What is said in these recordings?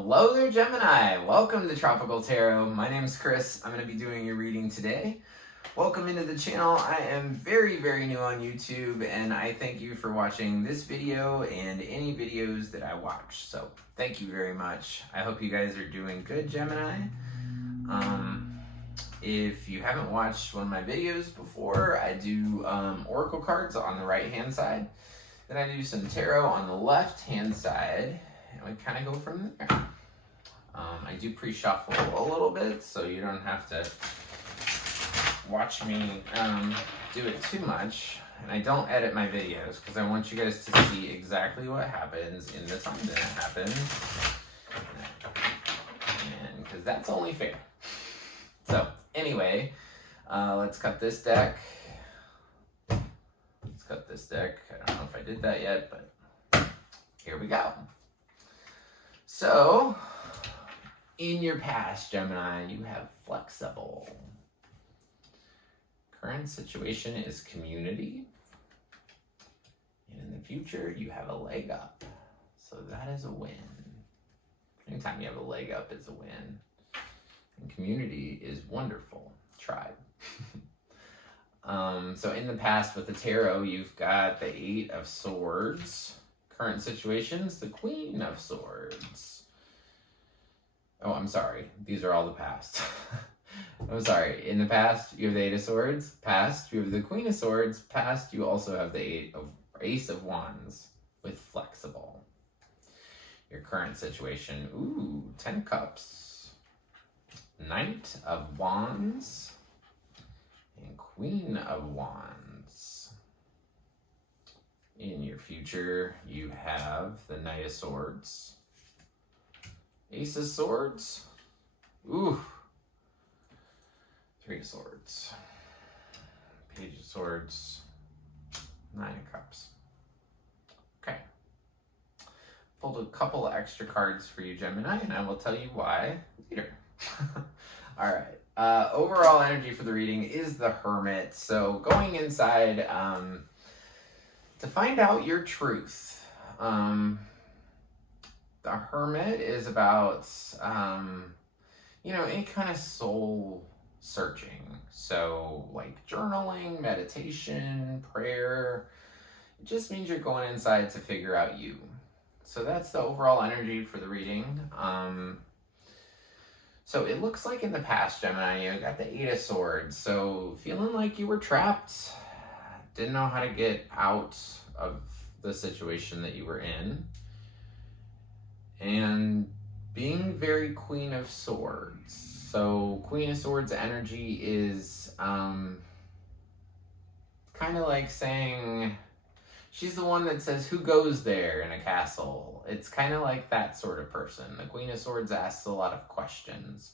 Hello there, Gemini. Welcome to Tropical Tarot. My name is Chris. I'm going to be doing your reading today. Welcome into the channel. I am very new on YouTube, and I thank you for watching this video and any videos that I watch. So thank you very much. I hope you guys are doing good, Gemini. If you haven't watched one of my videos before, I do oracle cards on the right hand side. Then I do some tarot on the left hand side, and we kind of go from there. I do pre-shuffle a little bit, so you don't have to watch me do it too much. And I don't edit my videos because I want you guys to see exactly what happens in the time that it happens. And because that's only fair. So anyway, let's cut this deck. Cut this deck. I don't know if I did that yet, but here we go. So, in your past, Gemini, you have flexible. Current situation is community. And in the future, you have a leg up. So that is a win. Anytime you have a leg up, it's a win. And community is wonderful. Tribe. So in the past with the tarot, you've got the 8 of Swords. Current situations, the Queen of Swords. Oh, I'm sorry. These are all the past. I'm sorry. In the past, you have the 8 of Swords. Past, you have the Queen of Swords. Past, you also have the Ace of Wands with flexible. Your current situation, ooh, 10 of Cups. Knight of Wands. And Queen of Wands. In your future, you have the Knight of Swords. Ace of Swords. Ooh. 3 of Swords. Page of Swords. 9 of Cups. Okay. Pulled a couple extra cards for you, Gemini, and I will tell you why later. All right. Overall energy for the reading is the Hermit. So going inside to find out your truth. The Hermit is about, any kind of soul searching. So like journaling, meditation, prayer. It just means you're going inside to figure out you. So that's the overall energy for the reading. So it looks like in the past, Gemini, you got the 8 of Swords. So feeling like you were trapped, didn't know how to get out of the situation that you were in. And being very Queen of Swords. So Queen of Swords energy is kind of like saying, she's the one that says, who goes there in a castle? It's kind of like that sort of person. The Queen of Swords asks a lot of questions.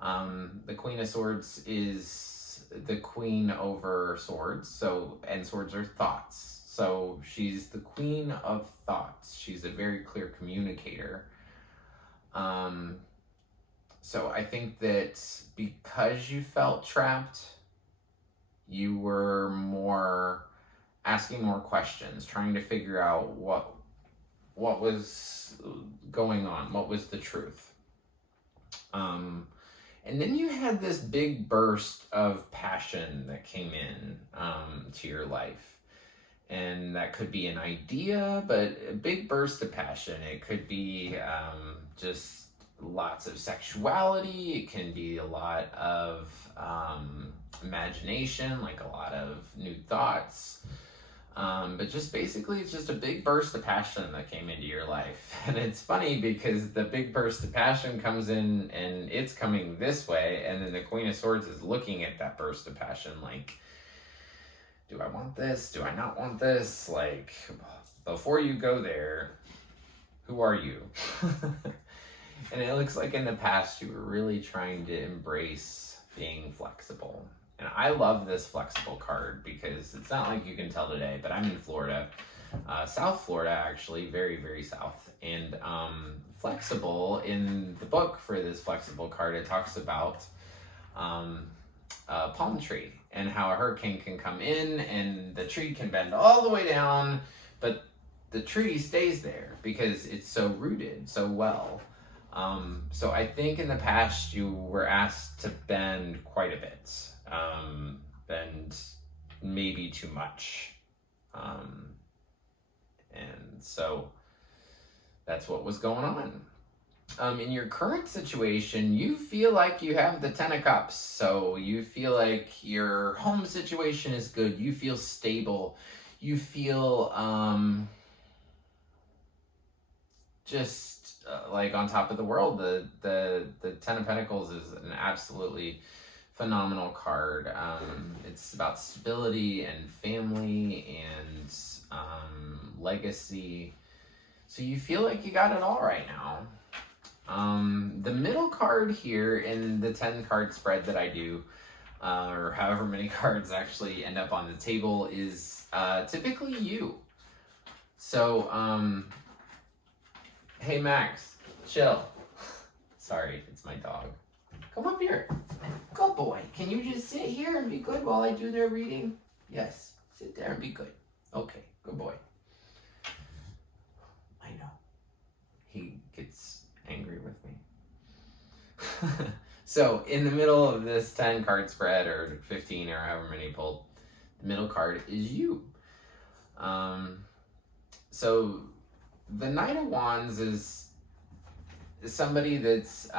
The Queen of Swords is the queen over swords. And swords are thoughts. So she's the queen of thoughts. She's a very clear communicator. So I think that because you felt trapped, you were asking more questions, trying to figure out what was going on, what was the truth. And then you had this big burst of passion that came in to your life. And that could be an idea, but a big burst of passion. It could be just lots of sexuality. It can be a lot of imagination, like a lot of new thoughts. But just basically, it's just a big burst of passion that came into your life. And it's funny because the big burst of passion comes in and it's coming this way. And then the Queen of Swords is looking at that burst of passion like, do I want this? Do I not want this? Like, before you go there, who are you? And it looks like in the past, you were really trying to embrace being flexible. And I love this flexible card because it's not like you can tell today, but I'm in Florida, South Florida, actually, very south. And flexible, in the book for this flexible card, it talks about a palm tree and how a hurricane can come in and the tree can bend all the way down, but the tree stays there because it's so rooted so well. So I think in the past you were asked to bend quite a bit, bend maybe too much. And so that's what was going on. In your current situation, you feel like you have the 10 of Cups. So you feel like your home situation is good. You feel stable. You feel just like on top of the world. The 10 of Pentacles is an absolutely phenomenal card. It's about stability and family and legacy. So you feel like you got it all right now. The middle card here in the 10 card spread that I do, or however many cards actually end up on the table, is typically you. So, hey Max, chill. Sorry, it's my dog. Come up here. Good boy. Can you just sit here and be good while I do their reading? Yes, sit there and be good. Okay, good boy. I know. He gets angry with me. So in the middle of this 10 card spread, or 15, or however many pulled, the middle card is you. So the Knight of Wands is somebody that's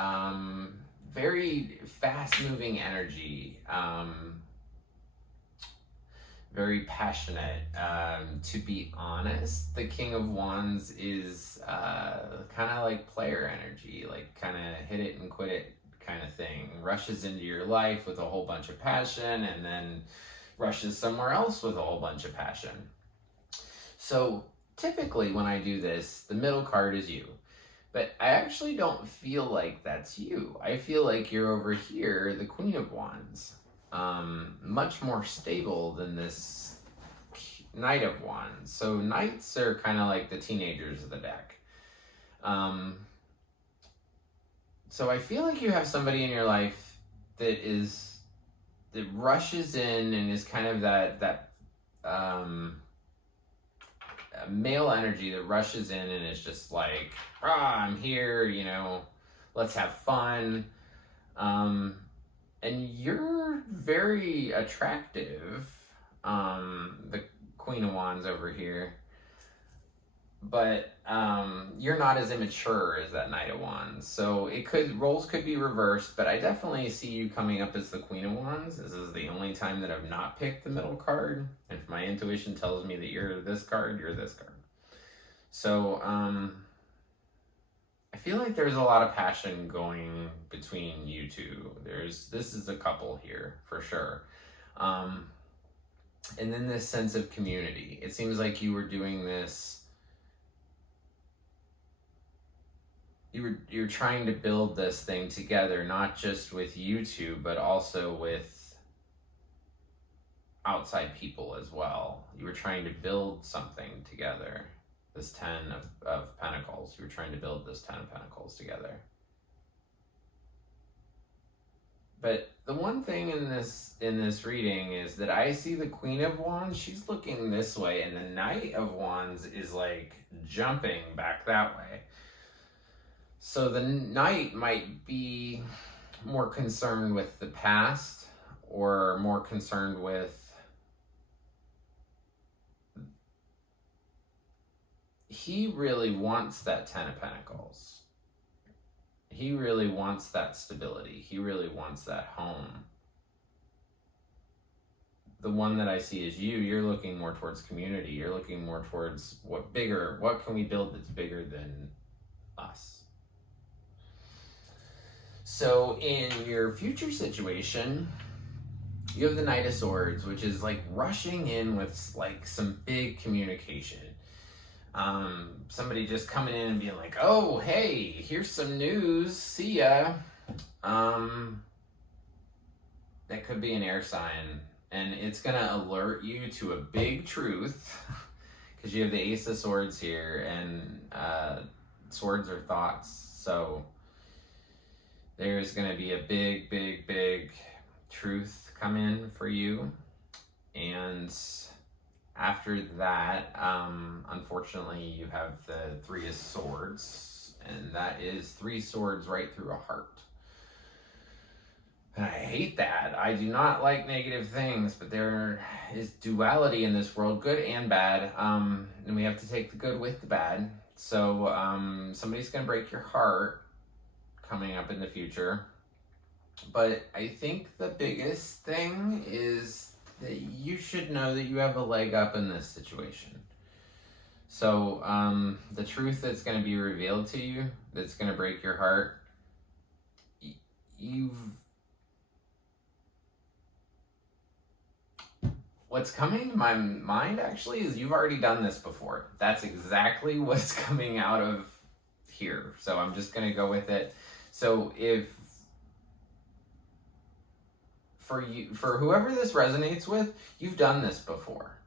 very fast moving energy, very passionate. To be honest, the King of Wands is kind of like player energy, like kind of hit it and quit it kind of thing. Rushes into your life with a whole bunch of passion and then rushes somewhere else with a whole bunch of passion. So typically when I do this, the middle card is you. But I actually don't feel like that's you. I feel like you're over here, the Queen of Wands. Much more stable than this Knight of Wands. So Knights are kind of like the teenagers of the deck. So I feel like you have somebody in your life that rushes in and is kind of that male energy that rushes in and is just like, I'm here, let's have fun. And you're very attractive, the Queen of Wands over here. But you're not as immature as that Knight of Wands. So roles could be reversed, but I definitely see you coming up as the Queen of Wands. This is the only time that I've not picked the middle card. And if my intuition tells me that you're this card, you're this card. So I feel like there's a lot of passion going between you two. This is a couple here for sure. And then this sense of community. It seems like you were doing this. You're trying to build this thing together, not just with you two, but also with outside people as well. You were trying to build something together. This 10 of Pentacles. You were trying to build this 10 of Pentacles together. But the one thing in this reading is that I see the Queen of Wands, she's looking this way, and the Knight of Wands is like jumping back that way. So the Knight might be more concerned with the past, or more concerned with he really wants that 10 of Pentacles. He really wants that stability. He really wants that home. The one that I see is you. You're looking more towards community. You're looking more towards what can we build that's bigger than us? So in your future situation, you have the Knight of Swords, which is like rushing in with like some big communication. Somebody just coming in and being like, oh, hey, here's some news, see ya. That could be an air sign, and it's gonna alert you to a big truth, because you have the Ace of Swords here, and swords are thoughts, so there's gonna be a big, big, big truth come in for you. And after that, unfortunately, you have the Three of Swords, and that is 3 swords right through a heart. And I hate that. I do not like negative things, but there is duality in this world, good and bad, and we have to take the good with the bad. So somebody's going to break your heart coming up in the future. But I think the biggest thing is that you should know that you have a leg up in this situation. So the truth that's going to be revealed to you, that's going to break your heart, what's coming to my mind actually is you've already done this before. That's exactly what's coming out of here. So I'm just going to go with it. So for whoever this resonates with, you've done this before.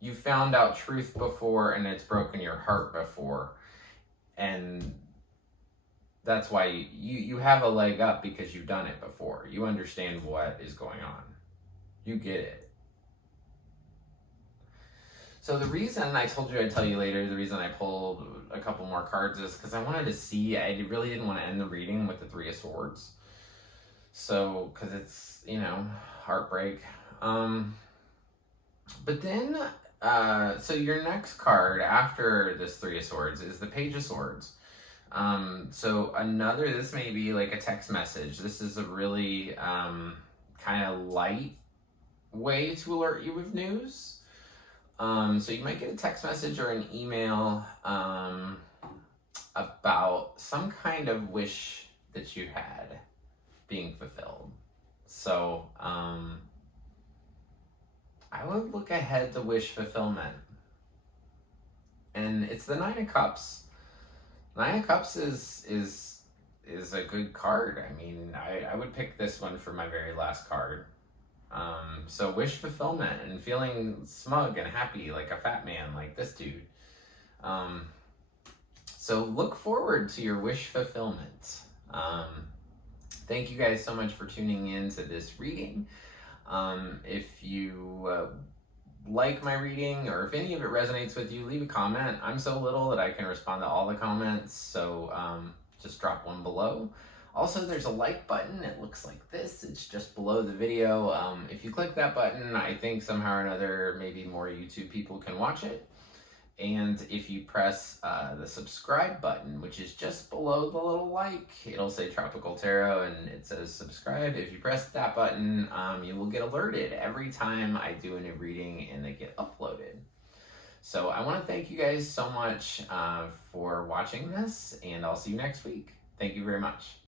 You've found out truth before, and it's broken your heart before. And that's why you have a leg up, because you've done it before. You understand what is going on. You get it. So the reason I told you I'd tell you later, the reason I pulled a couple more cards is because I wanted to see, I really didn't want to end the reading with the 3 of Swords. So, because it's, you know, heartbreak. But then, so your next card after this 3 of Swords is the Page of Swords. So this may be like a text message. This is a really kind of light way to alert you with news. So you might get a text message or an email about some kind of wish that you had being fulfilled. So I would look ahead to wish fulfillment. And it's the 9 of Cups. 9 of Cups is a good card. I mean, I would pick this one for my very last card. So wish fulfillment and feeling smug and happy like a fat man like this dude. So look forward to your wish fulfillment. Thank you guys so much for tuning in to this reading. If you like my reading, or if any of it resonates with you, leave a comment. I'm so little that I can respond to all the comments, so just drop one below. Also, there's a like button. It looks like this. It's just below the video. If you click that button, I think somehow or another, maybe more YouTube people can watch it. And if you press the subscribe button, which is just below the little like, it'll say Tropical Tarot and it says subscribe. If you press that button, you will get alerted every time I do a new reading and they get uploaded. So I want to thank you guys so much for watching this, and I'll see you next week. Thank you very much.